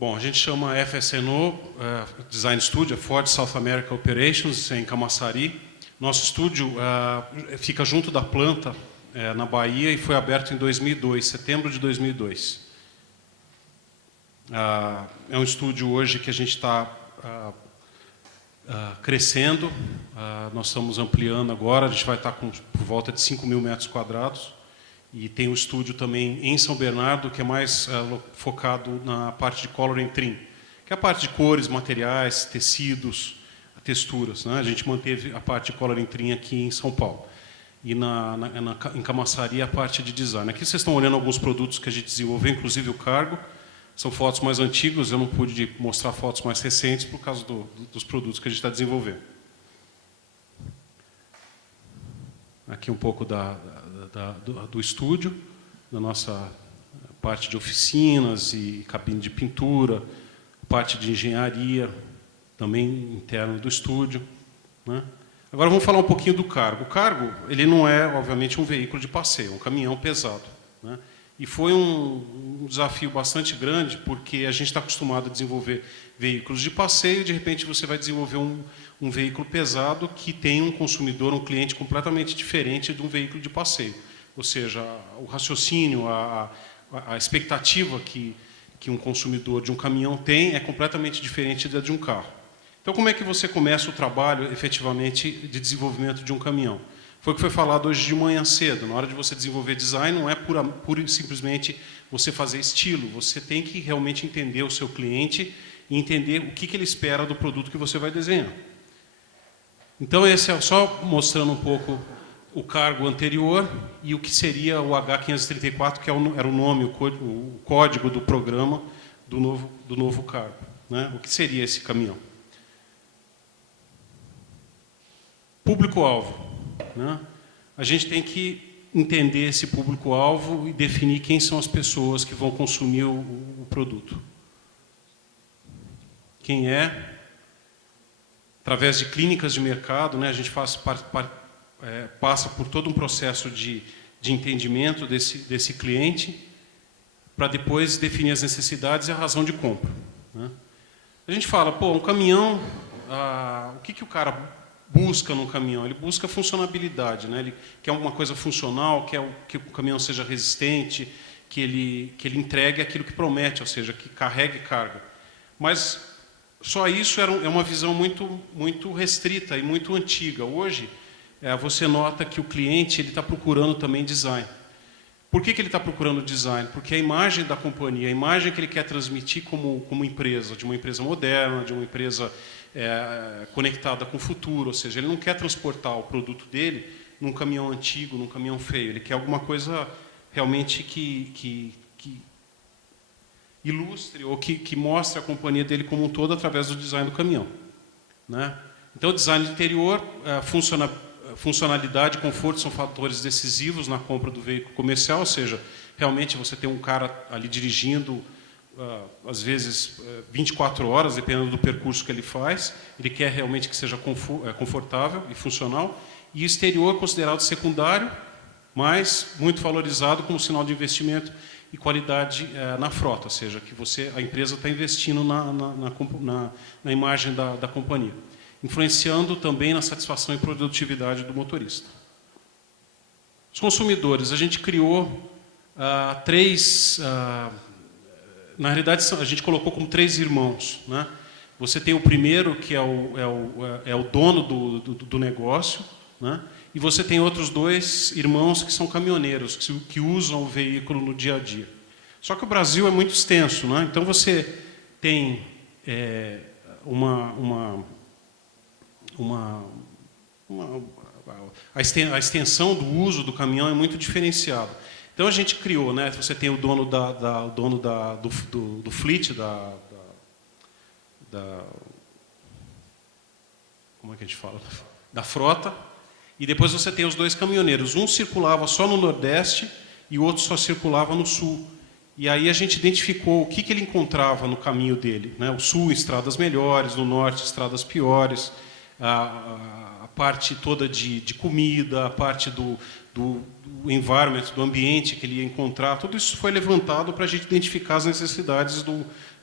Bom, a gente chama FSNO, Design Studio, Ford South America Operations, em Camaçari. Nosso estúdio fica junto da planta, na Bahia, e foi aberto em 2002, setembro de 2002. É um estúdio hoje que a gente está crescendo, nós estamos ampliando agora, a gente vai estar com por volta de 5 mil metros quadrados. E tem um estúdio também em São Bernardo, que é mais focado na parte de coloring trim, que é a parte de cores, materiais, tecidos, texturas, né? A gente manteve a parte de coloring trim aqui em São Paulo. E em Camaçari a parte de design. Aqui vocês estão olhando alguns produtos que a gente desenvolveu, inclusive o cargo. São fotos mais antigas, eu não pude mostrar fotos mais recentes por causa dos produtos que a gente está desenvolvendo. Aqui um pouco do estúdio, da nossa parte de oficinas e cabine de pintura, parte de engenharia, também interna do estúdio, né? Agora vamos falar um pouquinho do cargo. O cargo, ele não é, obviamente, um veículo de passeio, um caminhão pesado, né? E foi um desafio bastante grande, porque a gente está acostumado a desenvolver veículos de passeio, e de repente você vai desenvolver um veículo pesado que tem um consumidor, um cliente completamente diferente de um veículo de passeio. Ou seja, o raciocínio, a expectativa que um consumidor de um caminhão tem é completamente diferente da de um carro. Então, como é que você começa o trabalho, efetivamente, de desenvolvimento de um caminhão? Foi o que foi falado hoje de manhã cedo. Na hora de você desenvolver design, não é pura e simplesmente você fazer estilo. Você tem que realmente entender o seu cliente e entender o que ele espera do produto que você vai desenhar. Então, esse é só mostrando um pouco o cargo anterior e o que seria o H534, que era o nome, o código do programa do novo cargo, né? O que seria esse caminhão? Público-alvo, né? A gente tem que entender esse público-alvo e definir quem são as pessoas que vão consumir o produto. Quem é? Através de clínicas de mercado, né, a gente passa por todo um processo de entendimento desse cliente para depois definir as necessidades e a razão de compra, né? A gente fala, pô, um caminhão, o que o cara busca num caminhão? Ele busca funcionabilidade, né? Ele quer uma coisa funcional, quer que o caminhão seja resistente, que ele entregue aquilo que promete, ou seja, que carregue carga. Mas só isso é uma visão muito restrita e muito antiga. Hoje, você nota que o cliente está procurando também design. Por que ele está procurando design? Porque a imagem da companhia, a imagem que ele quer transmitir como empresa, de uma empresa moderna, de uma empresa conectada com o futuro, ou seja, ele não quer transportar o produto dele num caminhão antigo, num caminhão feio. Ele quer alguma coisa realmente que ilustre ou que mostre a companhia dele como um todo através do design do caminhão, né? Então, o design de interior, funcionalidade e conforto são fatores decisivos na compra do veículo comercial, ou seja, realmente você tem um cara ali dirigindo, às vezes 24 horas, dependendo do percurso que ele faz, ele quer realmente que seja confortável e funcional, e o exterior considerado secundário, mas muito valorizado como sinal de investimento e qualidade na frota, ou seja, que a empresa está investindo na imagem da companhia, influenciando também na satisfação e produtividade do motorista. Os consumidores, a gente criou na realidade, a gente colocou como 3 irmãos, né? Você tem o primeiro, que é o dono do negócio, né? E você tem outros 2 irmãos que são caminhoneiros, que usam o veículo no dia a dia. Só que o Brasil é muito extenso, né? Então você tem a extensão do uso do caminhão é muito diferenciada. Então a gente criou, né? Você tem o dono do fleet, como é que a gente fala? Da frota. E depois você tem os 2 caminhoneiros. Um circulava só no Nordeste e o outro só circulava no Sul. E aí a gente identificou o que ele encontrava no caminho dele, né? O Sul, estradas melhores, no Norte, estradas piores, a parte toda de comida, a parte do environment, do ambiente que ele ia encontrar, tudo isso foi levantado para a gente identificar as necessidades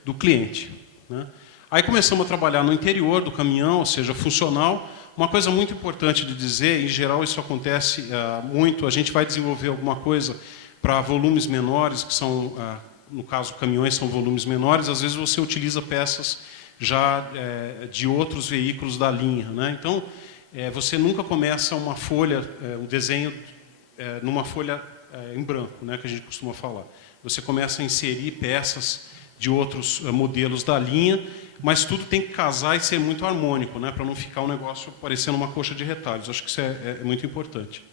do cliente, né? Aí começamos a trabalhar no interior do caminhão, ou seja, funcional. Uma coisa muito importante de dizer, em geral isso acontece muito, a gente vai desenvolver alguma coisa para volumes menores, que são, no caso, caminhões são volumes menores, às vezes você utiliza peças já de outros veículos da linha, né? Então, você nunca começa uma folha, um desenho numa folha em branco, né, que a gente costuma falar. Você começa a inserir peças de outros modelos da linha, mas tudo tem que casar e ser muito harmônico, né, para não ficar um negócio parecendo uma coxa de retalhos. Acho que isso é muito importante.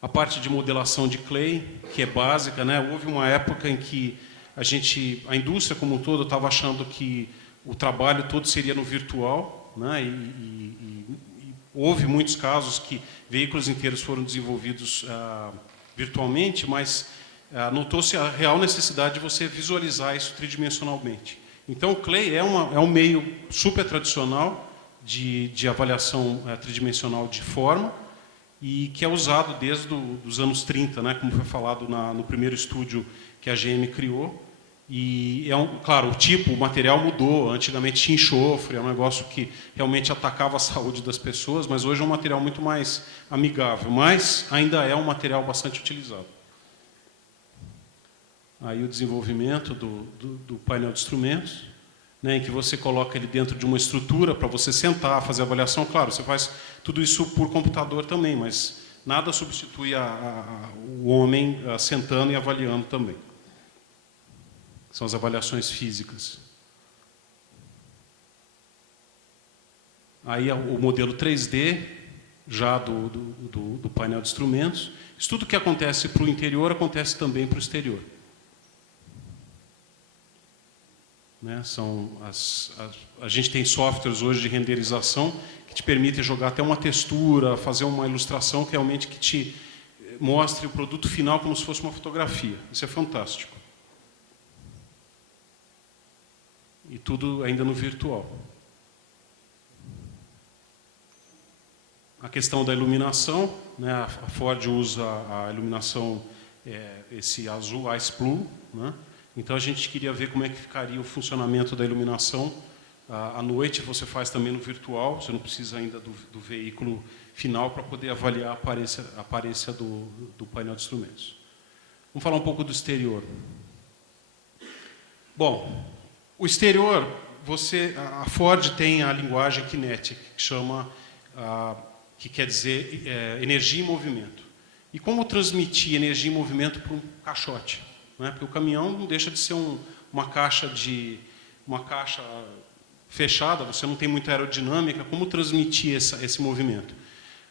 A parte de modelação de Clay, que é básica, né, houve uma época em que a indústria como um todo estava achando que o trabalho todo seria no virtual, né, e houve muitos casos que veículos inteiros foram desenvolvidos virtualmente, mas notou-se a real necessidade de você visualizar isso tridimensionalmente. Então, o Clay é um meio super tradicional de avaliação tridimensional de forma e que é usado desde os anos 30, né, como foi falado no primeiro estúdio que a GM criou. E, claro, o material mudou. Antigamente tinha enxofre, é um negócio que realmente atacava a saúde das pessoas, mas hoje é um material muito mais amigável, mas ainda é um material bastante utilizado. Aí o desenvolvimento do painel de instrumentos, né, em que você coloca ele dentro de uma estrutura para você sentar, fazer avaliação. Claro, você faz tudo isso por computador também, mas nada substitui o homem sentando e avaliando também. São as avaliações físicas. Aí o modelo 3D, já do painel de instrumentos. Isso tudo que acontece para o interior, acontece também para o exterior. Né? A gente tem softwares hoje de renderização que te permitem jogar até uma textura, fazer uma ilustração que realmente que te mostre o produto final como se fosse uma fotografia. Isso é fantástico. E tudo ainda no virtual. A questão da iluminação, né? A Ford usa a iluminação, esse azul Ice Blue, né? Então a gente queria ver como é que ficaria o funcionamento da iluminação. À noite você faz também no virtual, você não precisa ainda do veículo final para poder avaliar a aparência do painel de instrumentos. Vamos falar um pouco do exterior. Bom, o exterior, a Ford tem a linguagem Kinetic, que quer dizer energia em movimento. E como transmitir energia em movimento para um caixote? Né? Porque o caminhão não deixa de ser uma caixa fechada, você não tem muita aerodinâmica. Como transmitir esse movimento?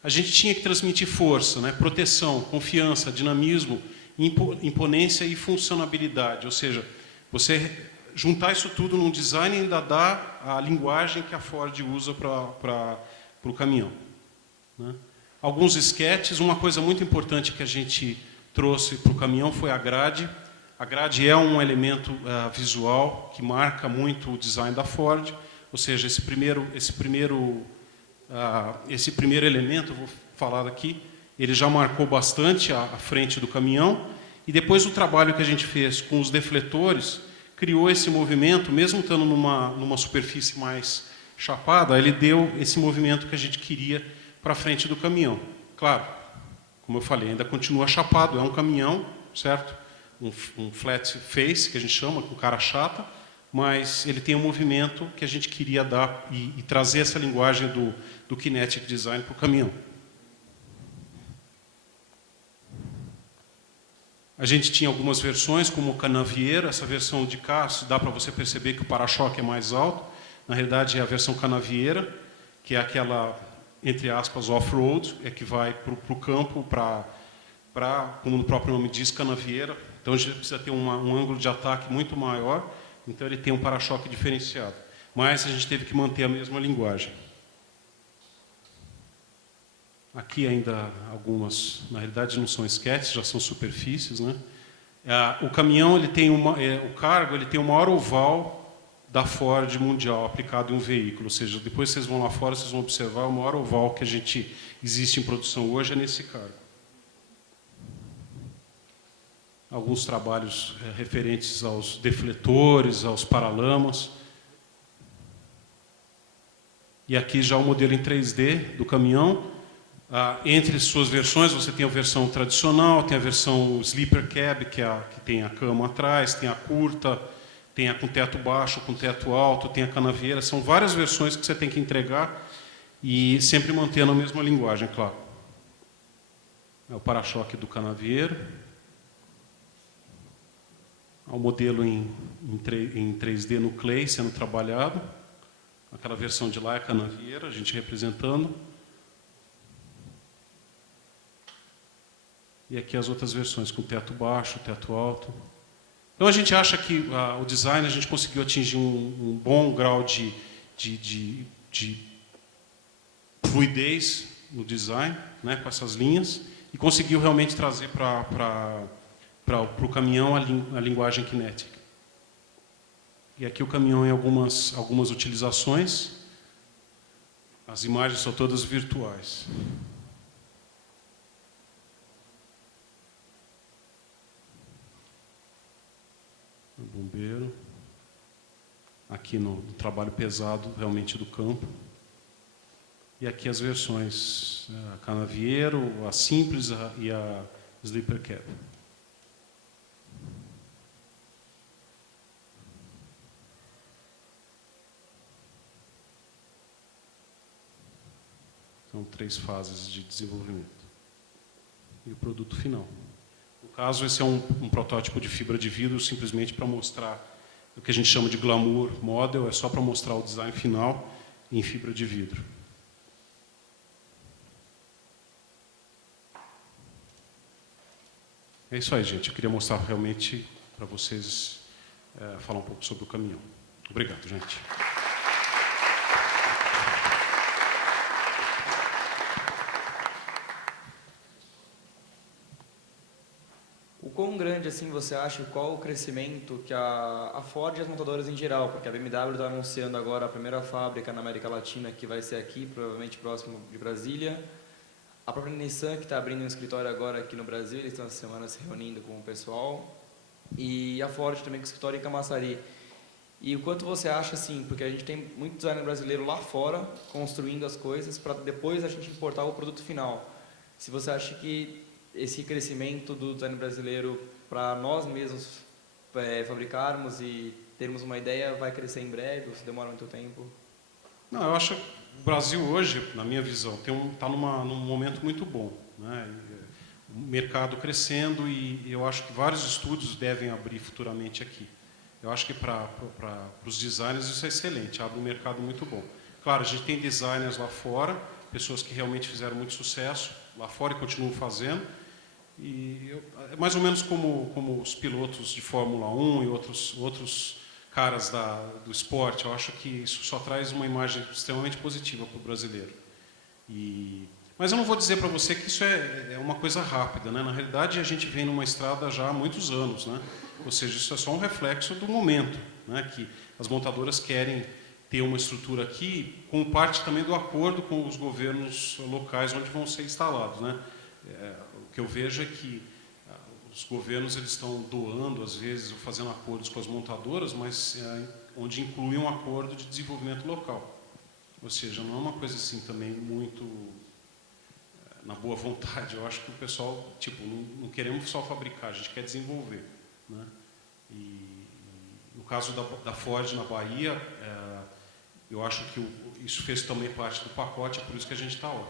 A gente tinha que transmitir força, né? Proteção, confiança, dinamismo, imponência e funcionabilidade. Ou seja, você juntar isso tudo num design ainda dá a linguagem que a Ford usa para o caminhão. Né? Alguns esquetes. Uma coisa muito importante que a gente trouxe para o caminhão foi a grade. A grade é um elemento visual que marca muito o design da Ford. Ou seja, esse primeiro elemento, vou falar aqui, ele já marcou bastante a frente do caminhão. E depois o trabalho que a gente fez com os defletores criou esse movimento, mesmo estando numa superfície mais chapada, ele deu esse movimento que a gente queria para a frente do caminhão. Claro, como eu falei, ainda continua chapado, é um caminhão, certo? Um flat face, que a gente chama, com cara chata, mas ele tem um movimento que a gente queria dar e trazer essa linguagem do Kinetic Design para o caminhão. A gente tinha algumas versões, como o Canavieira. Essa versão de cá, dá para você perceber que o para-choque é mais alto. Na realidade, é a versão Canavieira, que é aquela, entre aspas, off-road, que vai para o campo, como o próprio nome diz, Canavieira. Então, a gente precisa ter um ângulo de ataque muito maior, então ele tem um para-choque diferenciado. Mas a gente teve que manter a mesma linguagem. Aqui ainda algumas, na realidade não são esquetes, já são superfícies, né? O caminhão, ele tem o cargo, ele tem o maior oval da Ford mundial aplicado em um veículo. Ou seja, depois vocês vão lá fora, vocês vão observar o maior oval que existe em produção hoje é nesse cargo. alguns trabalhos referentes aos defletores, aos paralamas. E aqui já o modelo em 3D do caminhão. Entre suas versões, você tem a versão tradicional, tem a versão Sleeper Cab, que tem a cama atrás, tem a curta, tem a com teto baixo, com teto alto, tem a canavieira. São várias versões que você tem que entregar e sempre mantendo a mesma linguagem, claro. É o para-choque do canavieiro. O modelo em 3D no clay sendo trabalhado. Aquela versão de lá é a canavieira, a gente representando. E aqui as outras versões, com teto baixo, teto alto. Então a gente acha que o design, a gente conseguiu atingir um bom grau de fluidez no design, né, com essas linhas, e conseguiu realmente trazer para o caminhão a linguagem kinética. E aqui o caminhão em algumas utilizações. As imagens são todas virtuais. O bombeiro. Aqui no trabalho pesado, realmente, do campo. E aqui as versões, a canavieiro, a simples e a sleeper cab. São 3 fases de desenvolvimento. E o produto final. No caso, esse é um protótipo de fibra de vidro, simplesmente para mostrar o que a gente chama de glamour model, é só para mostrar o design final em fibra de vidro. É isso aí, gente. Eu queria mostrar realmente para vocês, falar um pouco sobre o caminhão. Obrigado, gente. O quão grande assim você acha, qual o crescimento que a Ford e as montadoras em geral, porque a BMW está anunciando agora a primeira fábrica na América Latina, que vai ser aqui, provavelmente próximo de Brasília. A própria Nissan, que está abrindo um escritório agora aqui no Brasil, eles estão essa semana se reunindo com o pessoal. E a Ford também com o escritório em Camaçari. E o quanto você acha, assim, porque a gente tem muito designer brasileiro lá fora, construindo as coisas, para depois a gente importar o produto final. Se você acha que esse crescimento do design brasileiro para nós mesmos fabricarmos e termos uma ideia vai crescer em breve, ou se demora muito tempo? Não, eu acho que o Brasil hoje, na minha visão, está num momento muito bom, né? O mercado crescendo e eu acho que vários estúdios devem abrir futuramente aqui. Eu acho que para os designers isso é excelente, abre um mercado muito bom. Claro, a gente tem designers lá fora, pessoas que realmente fizeram muito sucesso lá fora e continuam fazendo. É mais ou menos como os pilotos de Fórmula 1 e outros caras do esporte. Eu acho que isso só traz uma imagem extremamente positiva para o brasileiro. Mas eu não vou dizer para você que isso é uma coisa rápida, né? Na realidade, a gente vem numa estrada já há muitos anos, né? Ou seja, isso é só um reflexo do momento, né? Que as montadoras querem ter uma estrutura aqui, como parte também do acordo com os governos locais onde vão ser instalados, né? O que eu vejo é que os governos eles estão doando, às vezes, ou fazendo acordos com as montadoras, mas onde inclui um acordo de desenvolvimento local. Ou seja, não é uma coisa assim também muito na boa vontade. Eu acho que o pessoal, tipo, não queremos só fabricar, a gente quer desenvolver, né? E no caso da Ford na Bahia, eu acho que isso fez também parte do pacote, é por isso que a gente está lá,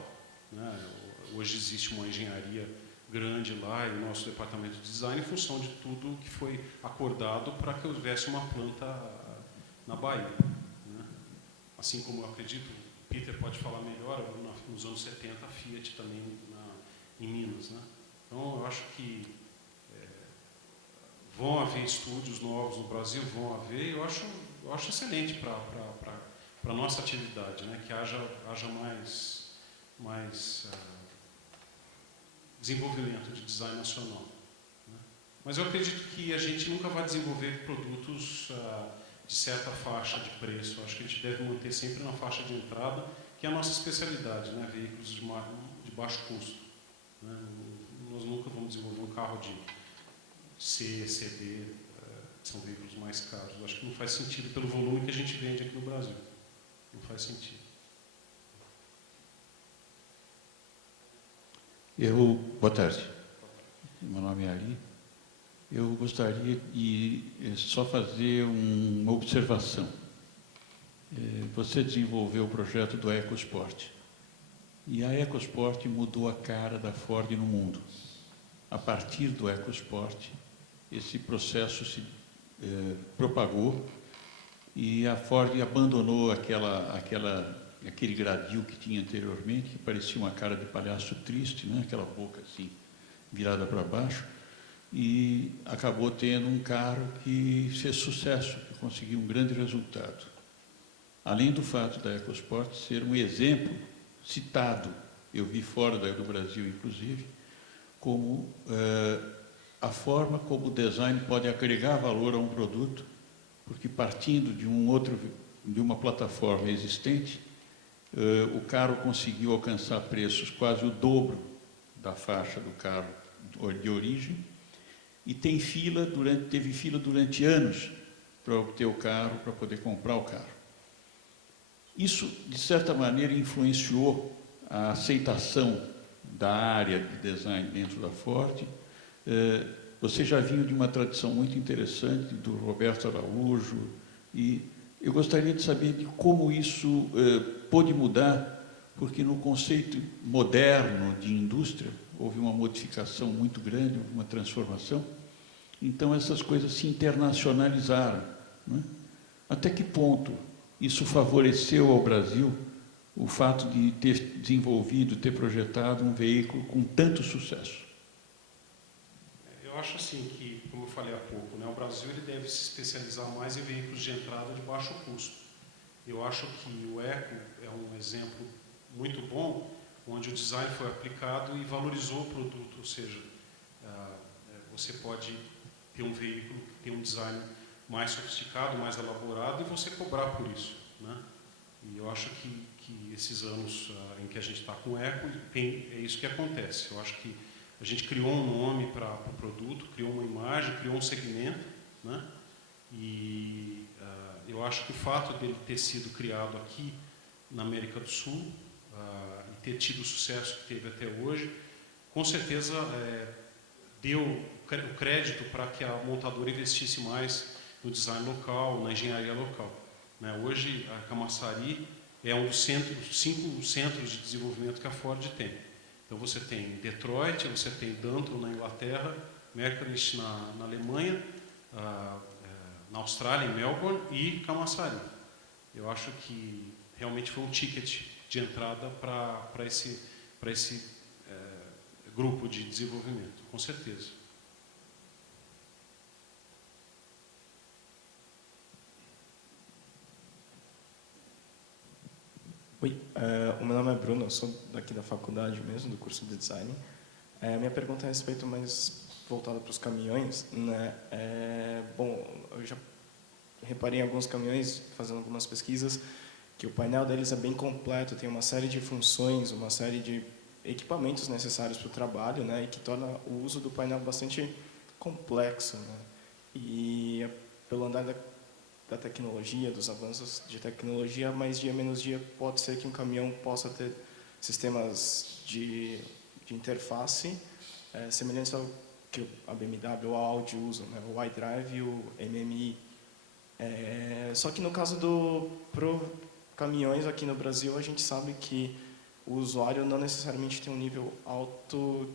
né? Hoje existe uma engenharia grande lá e o nosso departamento de design em função de tudo que foi acordado para que houvesse uma planta na Bahia, né? Assim como eu acredito, o Peter pode falar melhor, nos anos 70 a Fiat também em Minas, né? Então eu acho que vão haver estúdios novos no Brasil, vão haver, e eu acho excelente para a nossa atividade, né? Que haja mais desenvolvimento de design nacional, né? Mas eu acredito que a gente nunca vai desenvolver produtos de certa faixa de preço. Eu acho que a gente deve manter sempre na faixa de entrada, que é a nossa especialidade, né? Veículos de baixo custo, né? Nós nunca vamos desenvolver um carro de C, CD, são veículos mais caros. Eu acho que não faz sentido pelo volume que a gente vende aqui no Brasil. Não faz sentido. Boa tarde. Meu nome é Ali. Eu gostaria de só fazer uma observação. Você desenvolveu o projeto do EcoSport. E a EcoSport mudou a cara da Ford no mundo. A partir do EcoSport, esse processo se propagou e a Ford abandonou aquele gradil que tinha anteriormente, que parecia uma cara de palhaço triste, né? Aquela boca assim, virada para baixo, e acabou tendo um carro que fez sucesso, que conseguiu um grande resultado. Além do fato da EcoSport ser um exemplo citado, eu vi fora do Brasil, inclusive, como a forma como o design pode agregar valor a um produto, porque partindo de uma plataforma existente, o carro conseguiu alcançar preços quase o dobro da faixa do carro de origem e teve fila durante anos para obter o carro, para poder comprar o carro. Isso, de certa maneira, influenciou a aceitação da área de design dentro da Ford. Você já vinha de uma tradição muito interessante do Roberto Araújo, e eu gostaria de saber de como isso pôde mudar, porque no conceito moderno de indústria houve uma modificação muito grande, houve uma transformação. Então, essas coisas se internacionalizaram, né? Até que ponto isso favoreceu ao Brasil o fato de ter desenvolvido, ter projetado um veículo com tanto sucesso? Eu acho assim que, como eu falei há pouco, né, o Brasil ele deve se especializar mais em veículos de entrada de baixo custo. Eu acho que o Eco é um exemplo muito bom, onde o design foi aplicado e valorizou o produto, ou seja, você pode ter um veículo que tem um design mais sofisticado, mais elaborado, e você cobrar por isso, né? E eu acho que esses anos em que a gente está com o Eco, é isso que acontece. Eu acho que a gente criou um nome para o produto, criou uma imagem, criou um segmento, né? E eu acho que o fato dele ter sido criado aqui na América do Sul e ter tido o sucesso que teve até hoje, com certeza deu o crédito para que a montadora investisse mais no design local, na engenharia local, né? Hoje a Camaçari é um dos 5 centros de desenvolvimento que a Ford tem. Então você tem Detroit, você tem Danton na Inglaterra, Mercalist na Alemanha, na Austrália, em Melbourne, e Camaçari. Eu acho que realmente foi um ticket de entrada para esse grupo de desenvolvimento, com certeza. Oi, o meu nome é Bruno, eu sou daqui da faculdade mesmo, do curso de design. Minha pergunta é a respeito mais voltada para os caminhões, né? Bom, eu já reparei em alguns caminhões, fazendo algumas pesquisas, que o painel deles é bem completo, tem uma série de funções, uma série de equipamentos necessários para o trabalho, né? E que torna o uso do painel bastante complexo, né? E pelo andar da tecnologia, dos avanços de tecnologia, mais dia menos dia pode ser que um caminhão possa ter sistemas de interface semelhantes ao que a BMW ou a Audi usam, né? O iDrive e o MMI. Só que no caso pro caminhões aqui no Brasil, a gente sabe que o usuário não necessariamente tem um nível alto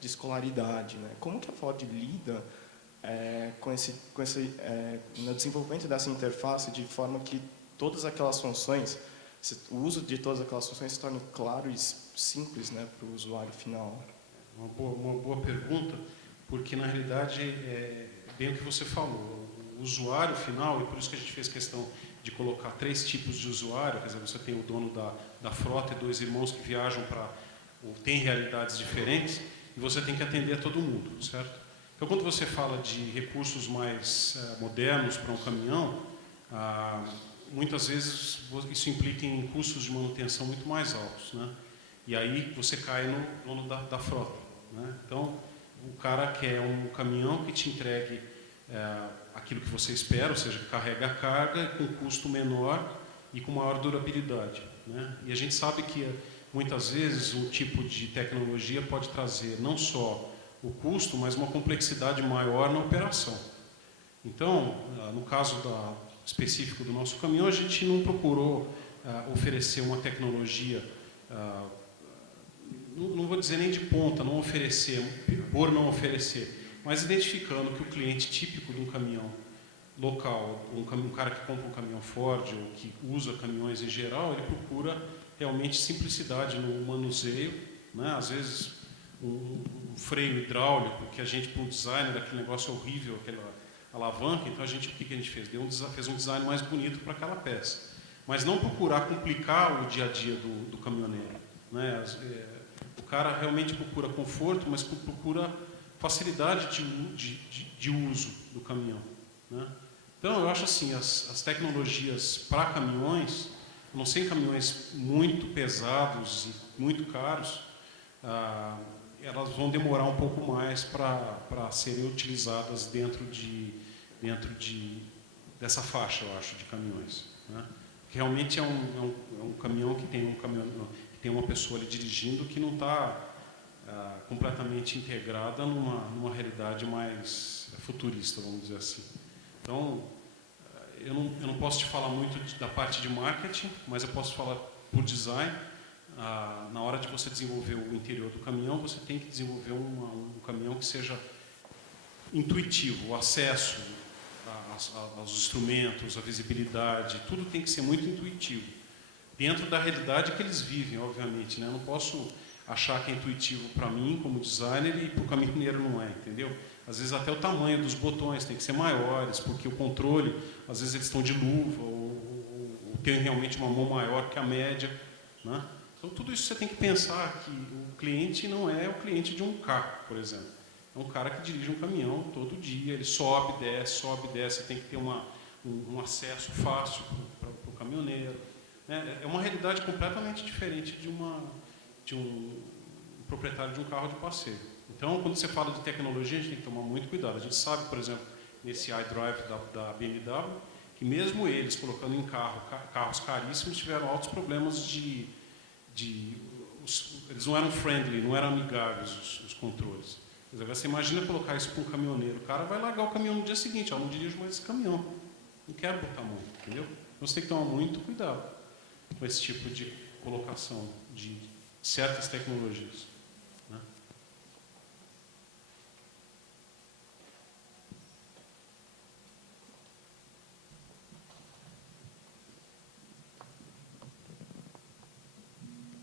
de escolaridade, né? Como que a Ford lida no desenvolvimento dessa interface de forma que todas aquelas funções, o uso de todas aquelas funções se torne claro e simples, né, para o usuário final? Uma boa pergunta, porque na realidade é bem o que você falou. O usuário final, e por isso que a gente fez questão de colocar 3 tipos de usuário, quer dizer, você tem o dono da frota e 2 irmãos que viajam tem realidades diferentes, e você tem que atender a todo mundo, certo? Então, quando você fala de recursos mais modernos para um caminhão, muitas vezes isso implica em custos de manutenção muito mais altos, né? E aí você cai no dono da frota, né? Então, O cara quer um caminhão que te entregue aquilo que você espera, ou seja, que carrega a carga com custo menor e com maior durabilidade, né? E a gente sabe que muitas vezes um tipo de tecnologia pode trazer não só o custo, mas uma complexidade maior na operação. Então, no caso específico do nosso caminhão, a gente não procurou oferecer uma tecnologia, não vou dizer nem de ponta, não oferecer, por não oferecer, mas identificando que o cliente típico de um caminhão local, um cara que compra um caminhão Ford ou que usa caminhões em geral, ele procura realmente simplicidade no manuseio, né? Às vezes um freio hidráulico, que a gente, para um designer, aquele negócio horrível, aquela alavanca, então o que a gente fez? Fez um design mais bonito para aquela peça. Mas não procurar complicar o dia a dia do caminhoneiro, né? O cara realmente procura conforto, mas procura facilidade de uso do caminhão, né? Então, eu acho assim, as tecnologias para caminhões, a não ser em caminhões muito pesados e muito caros, elas vão demorar um pouco mais para serem utilizadas dentro dessa faixa, eu acho, de caminhões, né? Realmente é um caminhão que tem uma pessoa ali dirigindo que não está completamente integrada numa realidade mais futurista, vamos dizer assim. Então, eu não posso te falar muito da parte de marketing, mas eu posso falar por design. Na hora de você desenvolver o interior do caminhão, você tem que desenvolver um caminhão que seja intuitivo, o acesso aos instrumentos, a visibilidade, tudo tem que ser muito intuitivo, dentro da realidade que eles vivem, obviamente, né? Eu não posso achar que é intuitivo para mim, como designer, e para o caminhoneiro não é, entendeu? Às vezes até o tamanho dos botões tem que ser maiores, porque o controle, às vezes eles estão de luva, ou tem realmente uma mão maior que a média, né? Então tudo isso você tem que pensar que o cliente não é o cliente de um carro, por exemplo. É um cara que dirige um caminhão todo dia, ele sobe, desce, tem que ter um acesso fácil para o caminhoneiro, né? É uma realidade completamente diferente de um proprietário de um carro de passeio. Então, quando você fala de tecnologia, a gente tem que tomar muito cuidado. A gente sabe, por exemplo, nesse iDrive da BMW, que mesmo eles colocando em carros caríssimos, tiveram altos problemas eles não eram friendly, não eram amigáveis os controles. Agora, você imagina colocar isso para um caminhoneiro, o cara vai largar o caminhão no dia seguinte, não dirijo mais esse caminhão, não quero botar mão, entendeu? Então você tem que tomar muito cuidado com esse tipo de colocação de certas tecnologias, né?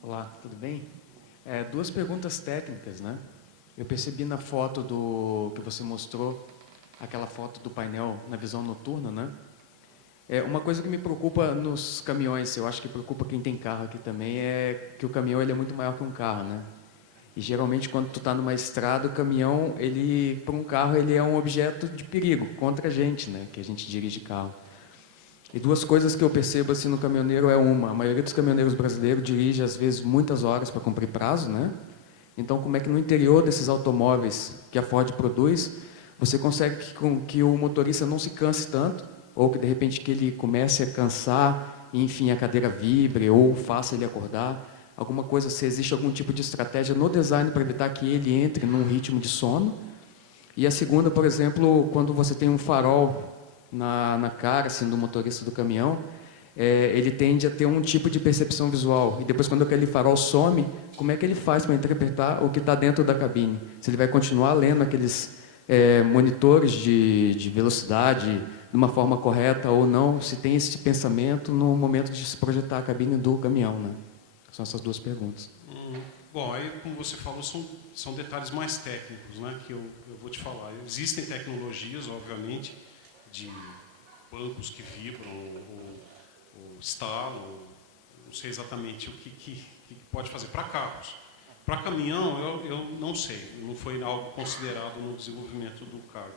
Olá, tudo bem? Duas perguntas técnicas, né? Eu percebi na foto que você mostrou, aquela foto do painel na visão noturna, né? Uma coisa que me preocupa nos caminhões, eu acho que preocupa quem tem carro aqui também, é que o caminhão ele é muito maior que um carro, né? E geralmente quando tu está numa estrada, o caminhão, para um carro, ele é um objeto de perigo contra a gente, né? Que a gente dirige carro. E duas coisas que eu percebo assim no caminhoneiro a maioria dos caminhoneiros brasileiros dirige às vezes muitas horas para cumprir prazo, né? Então, como é que no interior desses automóveis que a Ford produz, você consegue que o motorista não se canse tanto, ou que de repente que ele comece a cansar, e, enfim, a cadeira vibre, ou faça ele acordar? Alguma coisa, se existe algum tipo de estratégia no design para evitar que ele entre num ritmo de sono? E a segunda, por exemplo, quando você tem um farol na cara assim, do motorista do caminhão, ele tende a ter um tipo de percepção visual. E depois, quando aquele farol some, como é que ele faz para interpretar o que está dentro da cabine? Se ele vai continuar lendo aqueles monitores de velocidade de uma forma correta ou não, se tem esse pensamento no momento de se projetar a cabine do caminhão, né? São essas duas perguntas. Bom, aí, como você falou, são detalhes mais técnicos, né, que eu vou te falar. Existem tecnologias, obviamente, de bancos que vibram, ou estalam, não sei exatamente o que pode fazer para carros. Para caminhão, eu não sei, não foi algo considerado no desenvolvimento do carro,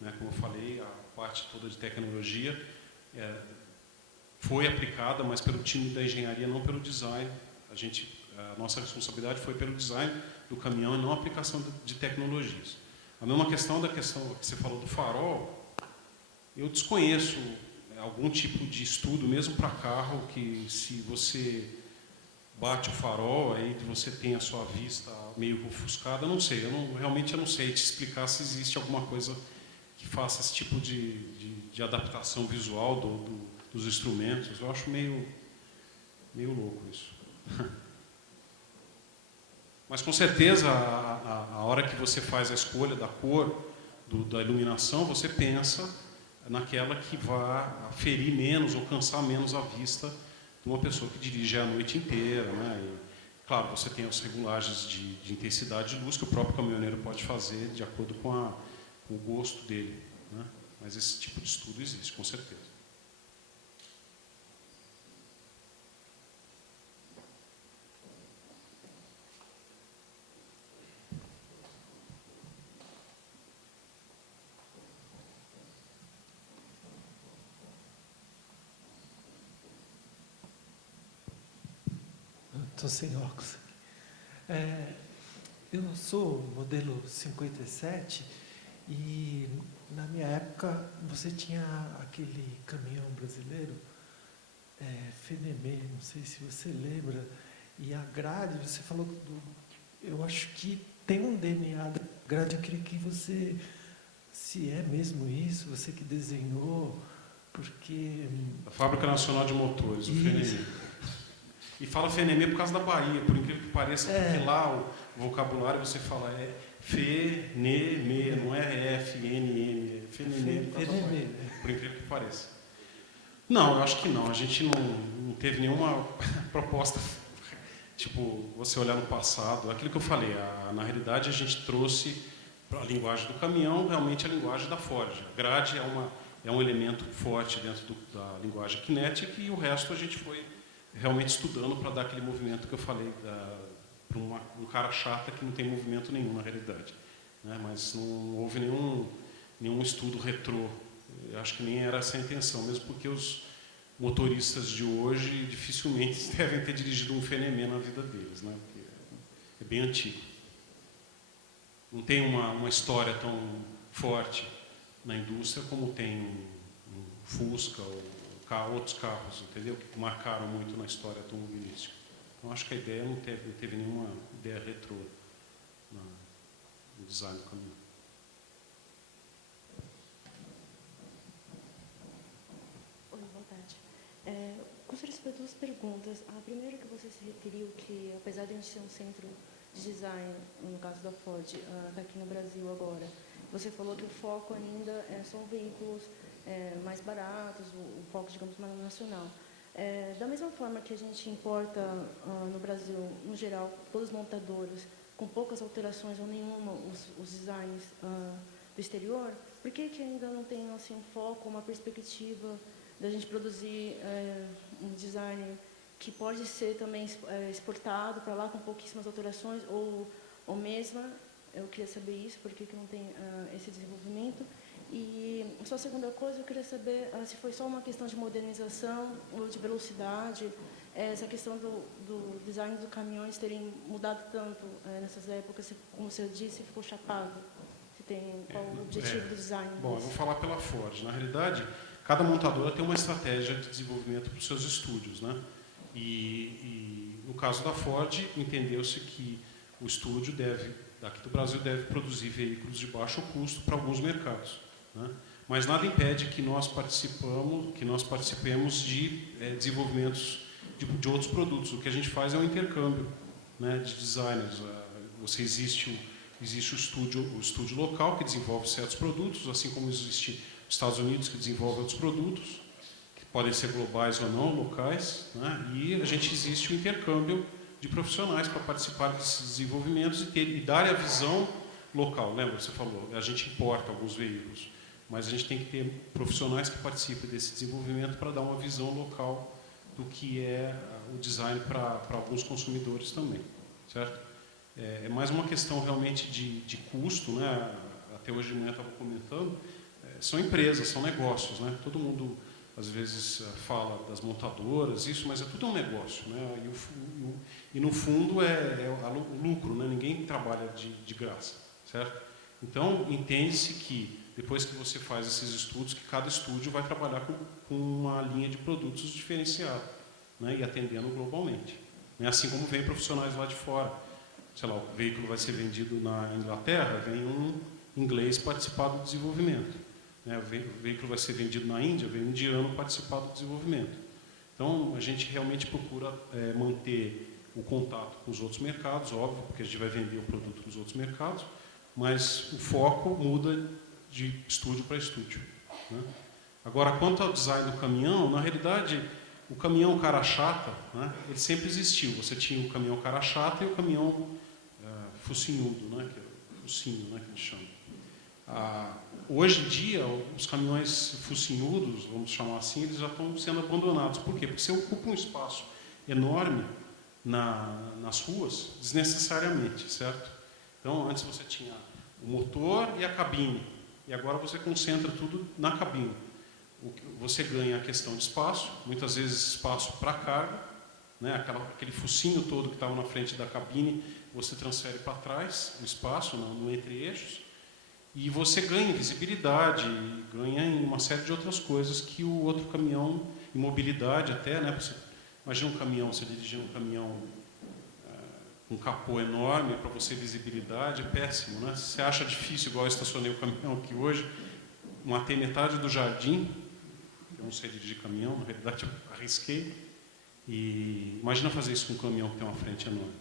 né? Como eu falei, a parte toda de tecnologia foi aplicada, mas pelo time da engenharia, não pelo design. A gente A nossa responsabilidade foi pelo design do caminhão e não a aplicação de tecnologias. A mesma questão que você falou do farol, eu desconheço algum tipo de estudo, mesmo para carro, que se você bate o farol, aí você tem a sua vista meio ofuscada, eu não sei, realmente eu não sei te explicar se existe alguma coisa que faça esse tipo de adaptação visual dos instrumentos. Eu acho meio louco isso. Mas com certeza, a hora que você faz a escolha da cor, da iluminação, você pensa naquela que vai ferir menos ou cansar menos a vista de uma pessoa que dirige a noite inteira, né? E, claro, você tem as regulagens de intensidade de luz que o próprio caminhoneiro pode fazer de acordo com o gosto dele, né? Mas esse tipo de estudo existe, com certeza. Estou sem óculos. Eu sou modelo 57 e na minha época você tinha aquele caminhão brasileiro, Fenemê, não sei se você lembra, e a grade, você falou eu acho que tem um DNA da grade, eu queria que você, se é mesmo isso, você que desenhou, porque... A Fábrica Nacional de Motores, o Fenemê. E fala Fenemê por causa da Bahia, por incrível que pareça, porque lá o vocabulário você fala Fenemê, não é FNM, é Fenemê por causa da Bahia, por incrível que pareça. Não, eu acho que não. A gente não teve nenhuma proposta, tipo, você olhar no passado. Aquilo que eu falei, na realidade a gente trouxe para a linguagem do caminhão realmente a linguagem da Ford. A grade é um elemento forte dentro da linguagem Kinetic e o resto a gente foi realmente estudando para dar aquele movimento que eu falei para um cara chata que não tem movimento nenhum na realidade, né? Mas não houve nenhum estudo retrô. Eu acho que nem era essa a intenção, mesmo porque os motoristas de hoje dificilmente devem ter dirigido um Fenemê na vida deles, né? Porque é bem antigo. Não tem uma história tão forte na indústria como tem um Fusca ou outros carros, entendeu? Que marcaram muito na história automobilística. Então, acho que a ideia não teve nenhuma ideia retrô no design do caminhão. Oi, boa tarde. Gostaria de fazer duas perguntas. A primeira que você se referiu que, apesar de a gente ser um centro de design, no caso da Ford, daqui no Brasil agora, você falou que o foco ainda são veículos mais baratos, o foco, digamos, mais nacional. Da mesma forma que a gente importa no Brasil, no geral, todos os montadores, com poucas alterações ou nenhuma, os designs do exterior, por que ainda não tem assim, um foco, uma perspectiva da gente produzir um design que pode ser também exportado para lá com pouquíssimas alterações ou mesma? Eu queria saber isso, por que não tem esse desenvolvimento. E só a segunda coisa, eu queria saber se foi só uma questão de modernização ou de velocidade, essa questão do design dos caminhões terem mudado tanto nessas épocas, como você disse, ficou chapado. Qual o objetivo do design? Bom, eu vou falar pela Ford. Na realidade, cada montadora tem uma estratégia de desenvolvimento para os seus estúdios, né? E no caso da Ford, entendeu-se que o estúdio daqui do Brasil deve produzir veículos de baixo custo para alguns mercados, né? Mas nada impede que nós participemos de desenvolvimentos de outros produtos. O que a gente faz é um intercâmbio, né, de designers. Existe o estúdio local que desenvolve certos produtos, assim como existe os Estados Unidos que desenvolve outros produtos, que podem ser globais ou não, locais, né? E existe o intercâmbio de profissionais para participar desses desenvolvimentos e dar a visão local. Lembra, você falou, a gente importa alguns veículos, mas a gente tem que ter profissionais que participem desse desenvolvimento para dar uma visão local do que é o design para alguns consumidores também, certo? É mais uma questão realmente de custo, né? Até hoje de manhã eu estava comentando, são empresas, são negócios, né? Todo mundo às vezes fala das montadoras, isso, mas é tudo um negócio, né? E no fundo é o lucro, né? Ninguém trabalha de graça, certo? Então, entende-se que, depois que você faz esses estudos, que cada estúdio vai trabalhar com uma linha de produtos diferenciada, né? E atendendo globalmente. Assim como vem profissionais lá de fora. Sei lá, o veículo vai ser vendido na Inglaterra, vem um inglês participar do desenvolvimento. O veículo vai ser vendido na Índia, vem um indiano participar do desenvolvimento. Então, a gente realmente procura manter o contato com os outros mercados, óbvio, porque a gente vai vender o produto nos outros mercados, mas o foco muda de estúdio para estúdio, né? Agora, quanto ao design do caminhão, na realidade, o caminhão cara chata, né, ele sempre existiu. Você tinha o caminhão cara chata e o caminhão focinhudo, né, que é o focinho, né, que eles chamam. Hoje em dia, os caminhões focinhudos, vamos chamar assim, eles já estão sendo abandonados. Por quê? Porque você ocupa um espaço enorme nas ruas, desnecessariamente, certo? Então, antes você tinha o motor e a cabine, e agora você concentra tudo na cabine. Você ganha a questão de espaço, muitas vezes espaço para carga, né? Aquele focinho todo que estava na frente da cabine, você transfere para trás o espaço, no entre-eixos, e você ganha em visibilidade, ganha em uma série de outras coisas que o outro caminhão, em mobilidade até, né? Você imagina um caminhão, você dirigir um caminhão com um capô enorme, para você visibilidade, é péssimo, né? Você acha difícil, igual eu estacionei o caminhão aqui hoje, matei metade do jardim, eu não sei dirigir caminhão, na realidade eu arrisquei, e imagina fazer isso com um caminhão que tem uma frente enorme,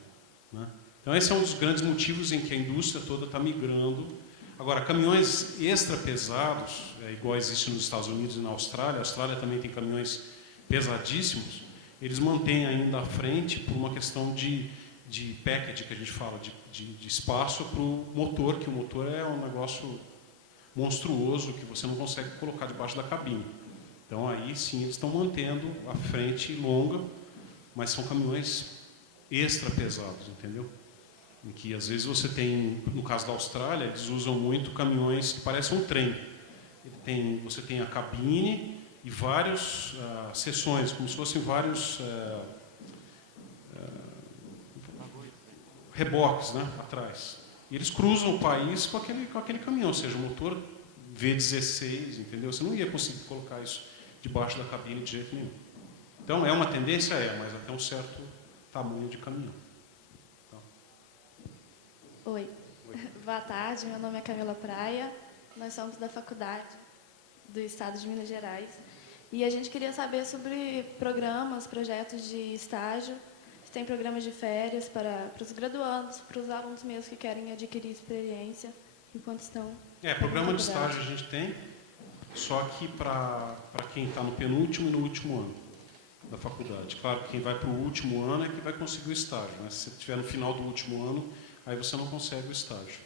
né? Então esse é um dos grandes motivos em que a indústria toda está migrando. Agora, caminhões extra pesados, igual existe nos Estados Unidos e na Austrália, a Austrália também tem caminhões pesadíssimos, eles mantêm ainda à frente por uma questão de package, que a gente fala, de espaço para o motor, que o motor é um negócio monstruoso que você não consegue colocar debaixo da cabine. Então, aí sim, eles estão mantendo a frente longa, mas são caminhões extra pesados, entendeu? Em que, às vezes, você tem, no caso da Austrália, eles usam muito caminhões que parecem um trem. Você tem a cabine e várias seções, como se fossem vários reboques, né, atrás. E eles cruzam o país com aquele caminhão, ou seja, o motor V16, entendeu? Você não ia conseguir colocar isso debaixo da cabine de jeito nenhum. Então, é uma tendência? Mas até um certo tamanho de caminhão. Então. Oi. Boa tarde, meu nome é Camila Praia, nós somos da faculdade do Estado de Minas Gerais e a gente queria saber sobre programas, projetos de estágio, se tem programas de férias para os graduandos, para os alunos mesmo que querem adquirir experiência enquanto estão... Programa de estágio a gente tem, só que para quem está no penúltimo e no último ano da faculdade. Claro que quem vai para o último ano é que vai conseguir o estágio, né? Se você estiver no final do último ano, aí você não consegue o estágio,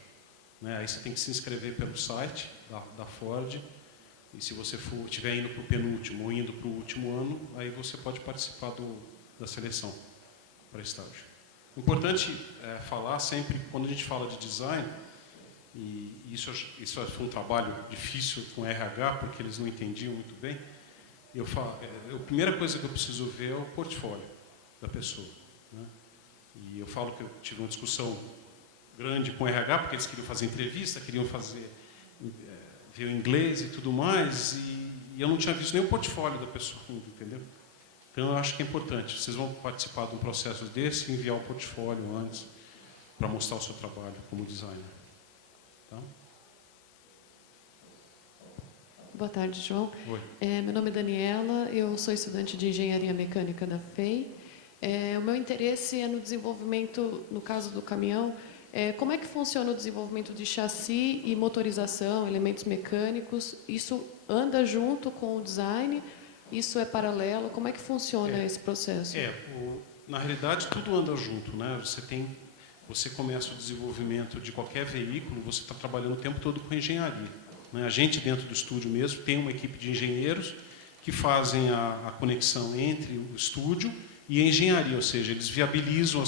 né? Aí você tem que se inscrever pelo site da Ford, e se você estiver indo para o penúltimo ou indo para o último ano, aí você pode participar da seleção para estágio. O importante é falar sempre, quando a gente fala de design, e isso foi um trabalho difícil com RH, porque eles não entendiam muito bem, a primeira coisa que eu preciso ver é o portfólio da pessoa, né? E eu falo que eu tive uma discussão grande com o RH, porque eles queriam fazer entrevista, queriam ver o inglês e tudo mais, e eu não tinha visto nem o portfólio da pessoa, entendeu? Então, eu acho que é importante. Vocês vão participar de um processo desse e enviar o portfólio antes para mostrar o seu trabalho como designer. Tá? Boa tarde, João. Oi. Meu nome é Daniela, eu sou estudante de Engenharia Mecânica da FEI. O meu interesse é no desenvolvimento, no caso do caminhão, como é que funciona o desenvolvimento de chassi e motorização, elementos mecânicos? Isso anda junto com o design? Isso é paralelo? Como é que funciona esse processo? Na realidade, tudo anda junto, né? Você começa o desenvolvimento de qualquer veículo, você está trabalhando o tempo todo com engenharia, né? A gente, dentro do estúdio mesmo, tem uma equipe de engenheiros que fazem a conexão entre o estúdio e a engenharia, ou seja, eles viabilizam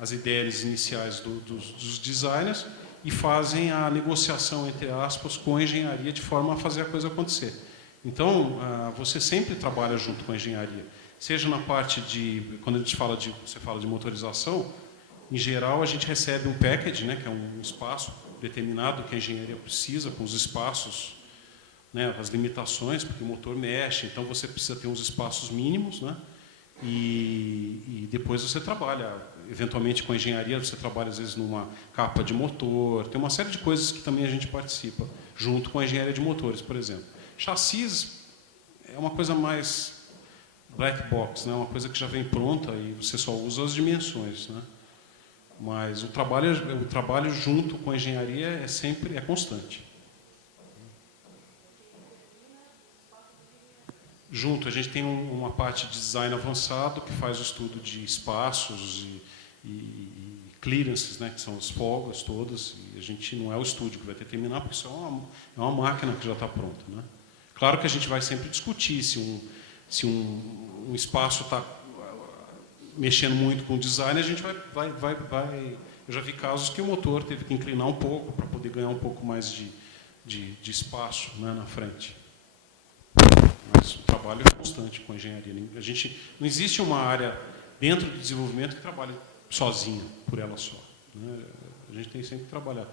as ideias iniciais dos designers e fazem a negociação, entre aspas, com a engenharia de forma a fazer a coisa acontecer. Então, você sempre trabalha junto com a engenharia. Seja na parte quando a gente você fala de motorização, em geral a gente recebe um package, né, que é um espaço determinado que a engenharia precisa, com os espaços, né, as limitações, porque o motor mexe, então você precisa ter uns espaços mínimos, né, e depois você trabalha, eventualmente com a engenharia, você trabalha às vezes numa capa de motor, tem uma série de coisas que também a gente participa, junto com a engenharia de motores, por exemplo. Chassis é uma coisa mais black box, né, uma coisa que já vem pronta e você só usa as dimensões, né. Mas o trabalho junto com a engenharia é constante. Junto, a gente tem uma parte de design avançado que faz o estudo de espaços e clearances, né, que são as folgas todas. E a gente não é o estúdio que vai determinar, porque isso é uma máquina que já está pronta, né. Claro que a gente vai sempre discutir se um espaço está mexendo muito com o design, a gente vai. Eu já vi casos que o motor teve que inclinar um pouco para poder ganhar um pouco mais de espaço, né, na frente. Mas o trabalho é constante com a engenharia. Não existe uma área dentro do desenvolvimento que trabalhe sozinha, por ela só, né? A gente tem sempre que trabalhar.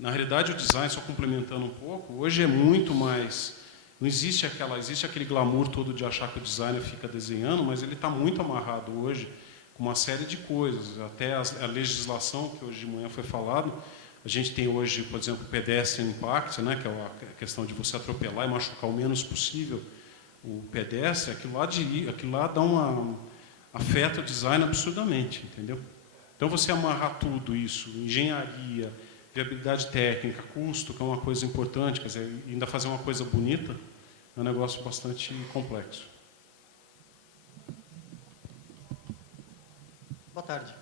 Na realidade, o design, só complementando um pouco, hoje é muito mais... Não existe aquele glamour todo de achar que o designer fica desenhando, mas ele está muito amarrado hoje com uma série de coisas. Até a legislação, que hoje de manhã foi falado, a gente tem hoje, por exemplo, o pedestrian impact, né, que é a questão de você atropelar e machucar o menos possível o pedestre. Aquilo lá afeta o design absurdamente, entendeu? Então, você amarrar tudo isso, engenharia, viabilidade técnica, custo, que é uma coisa importante, quer dizer, ainda fazer uma coisa bonita, é um negócio bastante complexo. Boa tarde.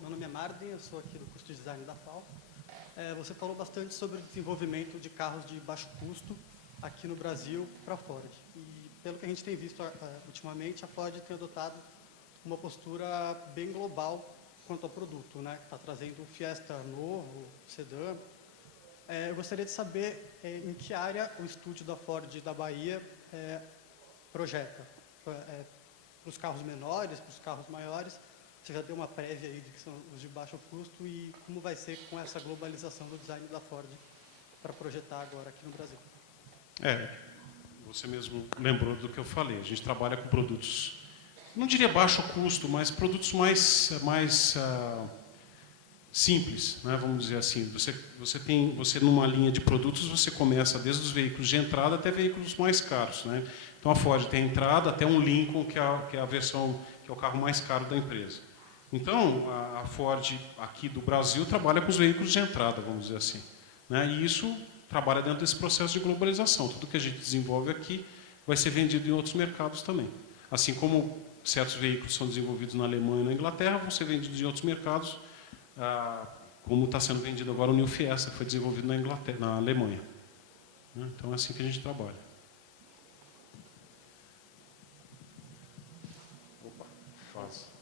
Meu nome é Marden, eu sou aqui do curso de design da FAO. Você falou bastante sobre o desenvolvimento de carros de baixo custo aqui no Brasil para a Ford. E, pelo que a gente tem visto ultimamente, a Ford tem adotado uma postura bem global quanto ao produto, né? Está trazendo o Fiesta novo, sedã. Eu gostaria de saber em que área o estúdio da Ford da Bahia projeta. Para os carros menores, para os carros maiores. Você já deu uma prévia aí de que são os de baixo custo e como vai ser com essa globalização do design da Ford para projetar agora aqui no Brasil? Você mesmo lembrou do que eu falei. A gente trabalha com produtos, não diria baixo custo, mas produtos mais simples, né? Vamos dizer assim. Você numa linha de produtos, você começa desde os veículos de entrada até veículos mais caros, né? Então a Ford tem a entrada até um Lincoln, que é a versão, que é o carro mais caro da empresa. Então a Ford aqui do Brasil trabalha com os veículos de entrada, vamos dizer assim, né? E isso trabalha dentro desse processo de globalização. Tudo que a gente desenvolve aqui vai ser vendido em outros mercados também. Assim como certos veículos são desenvolvidos na Alemanha e na Inglaterra, vão ser vendidos em outros mercados, como está sendo vendido agora o New Fiesta, que foi desenvolvido na Alemanha. Então é assim que a gente trabalha. Opa, fácil.